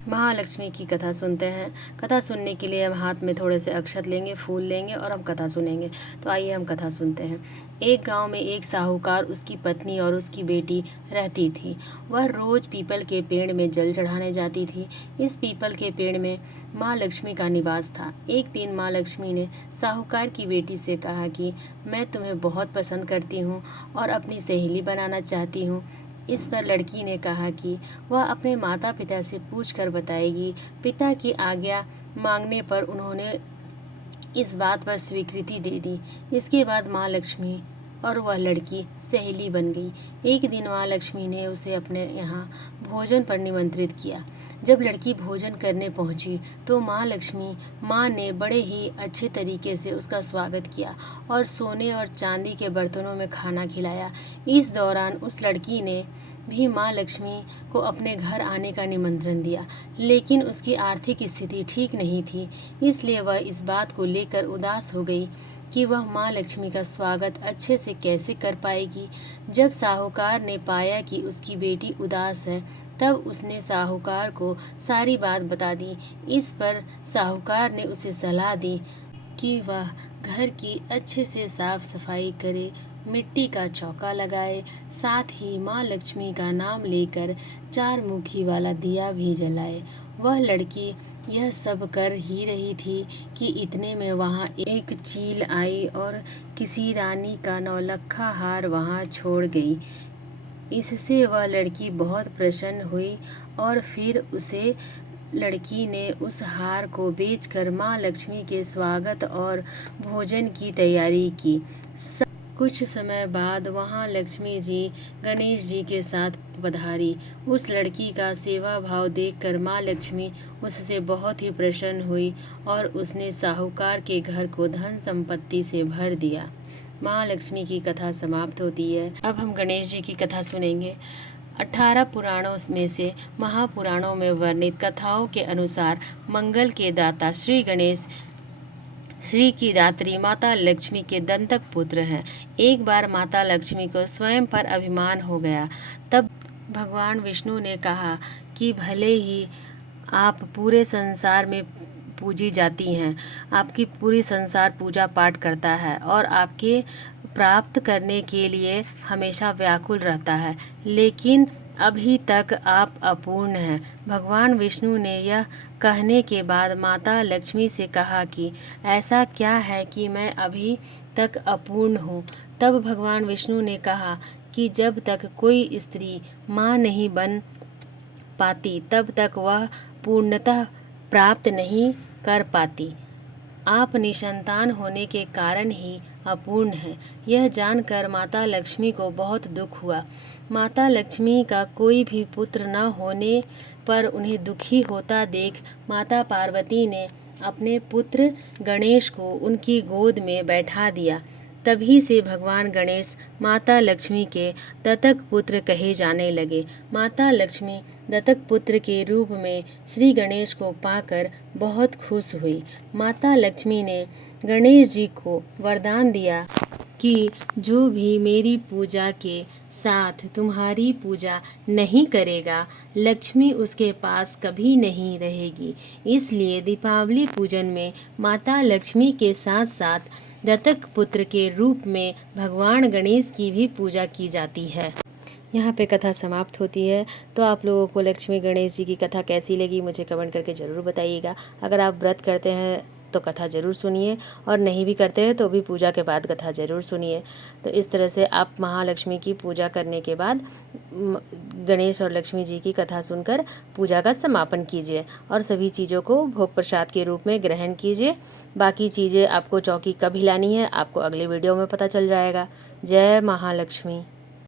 महालक्ष्मी की कथा सुनते हैं। कथा सुनने के लिए हम हाथ में थोड़े से अक्षत लेंगे, फूल लेंगे और हम कथा सुनेंगे। तो आइए हम कथा सुनते हैं। एक गांव में एक साहूकार, उसकी पत्नी और उसकी बेटी रहती थी। वह रोज पीपल के पेड़ में जल चढ़ाने जाती थी। इस पीपल के पेड़ में माँ लक्ष्मी का निवास था। एक दिन माँ लक्ष्मी ने साहूकार की बेटी से कहा कि मैं तुम्हें बहुत पसंद करती हूँ और अपनी सहेली बनाना चाहती हूँ। इस पर लड़की ने कहा कि वह अपने माता पिता से पूछकर बताएगी। पिता की आज्ञा मांगने पर उन्होंने इस बात पर स्वीकृति दे दी। इसके बाद माँ लक्ष्मी और वह लड़की सहेली बन गई। एक दिन माँ लक्ष्मी ने उसे अपने यहाँ भोजन पर निमंत्रित किया। जब लड़की भोजन करने पहुंची तो माँ ने बड़े ही अच्छे तरीके से उसका स्वागत किया और सोने और चांदी के बर्तनों में खाना खिलाया। इस दौरान उस लड़की ने भी माँ लक्ष्मी को अपने घर आने का निमंत्रण दिया, लेकिन उसकी आर्थिक स्थिति ठीक नहीं थी, इसलिए वह इस बात को लेकर उदास हो गई कि वह माँ लक्ष्मी का स्वागत अच्छे से कैसे कर पाएगी। जब साहूकार ने पाया कि उसकी बेटी उदास है, तब उसने साहूकार को सारी बात बता दी। इस पर साहूकार ने उसे सलाह दी कि वह घर की अच्छे से साफ सफाई करे, मिट्टी का चौका लगाए, साथ ही माँ लक्ष्मी का नाम लेकर 4 मुखी वाला दिया भी जलाए। वह लड़की यह सब कर ही रही थी कि इतने में वहाँ एक चील आई और किसी रानी का नौलखा हार वहाँ छोड़ गई। इससे वह लड़की बहुत प्रसन्न हुई और फिर उसे लड़की ने उस हार को बेचकर माँ लक्ष्मी के स्वागत और भोजन की तैयारी की। कुछ समय बाद वहाँ लक्ष्मी जी गणेश जी के साथ पधारी। उस लड़की का सेवा भाव देखकर माँ लक्ष्मी उससे बहुत ही प्रसन्न हुई और उसने साहूकार के घर को धन संपत्ति से भर दिया। माँ लक्ष्मी की कथा समाप्त होती है। अब हम गणेश जी की कथा सुनेंगे। 18 पुराणों में से महापुराणों में वर्णित कथाओं के अनुसार मंगल के दाता श्री गणेश श्री की दात्री माता लक्ष्मी के दंतक पुत्र हैं। एक बार माता लक्ष्मी को स्वयं पर अभिमान हो गया। तब भगवान विष्णु ने कहा कि भले ही आप पूरे संसार में पूजी जाती हैं, आपकी पूरी संसार पूजा पाठ करता है और आपके प्राप्त करने के लिए हमेशा व्याकुल रहता है, लेकिन अभी तक आप अपूर्ण हैं। भगवान विष्णु ने यह कहने के बाद माता लक्ष्मी से कहा कि ऐसा क्या है कि मैं अभी तक अपूर्ण हूँ। तब भगवान विष्णु ने कहा कि जब तक कोई स्त्री माँ नहीं बन पाती तब तक वह पूर्णतः प्राप्त नहीं कर पाती। आप निसंतान होने के कारण ही अपूर्ण हैं। यह जानकर माता लक्ष्मी को बहुत दुख हुआ। माता लक्ष्मी का कोई भी पुत्र न होने पर उन्हें दुखी होता देख माता पार्वती ने अपने पुत्र गणेश को उनकी गोद में बैठा दिया। तभी से भगवान गणेश माता लक्ष्मी के दत्तक पुत्र कहे जाने लगे। माता लक्ष्मी दत्तक पुत्र के रूप में श्री गणेश को पाकर बहुत खुश हुई। माता लक्ष्मी ने गणेश जी को वरदान दिया कि जो भी मेरी पूजा के साथ तुम्हारी पूजा नहीं करेगा, लक्ष्मी उसके पास कभी नहीं रहेगी। इसलिए दीपावली पूजन में माता लक्ष्मी के साथ साथ दत्तक पुत्र के रूप में भगवान गणेश की भी पूजा की जाती है। यहाँ पे कथा समाप्त होती है। तो आप लोगों को लक्ष्मी गणेश जी की कथा कैसी लगी मुझे कमेंट करके ज़रूर बताइएगा। अगर आप व्रत करते हैं तो कथा ज़रूर सुनिए, और नहीं भी करते हैं तो भी पूजा के बाद कथा ज़रूर सुनिए। तो इस तरह से आप महालक्ष्मी की पूजा करने के बाद गणेश और लक्ष्मी जी की कथा सुनकर पूजा का समापन कीजिए और सभी चीज़ों को भोग प्रसाद के रूप में ग्रहण कीजिए। बाकी चीज़ें आपको चौकी कब हिलानी है आपको अगले वीडियो में पता चल जाएगा। जय महालक्ष्मी।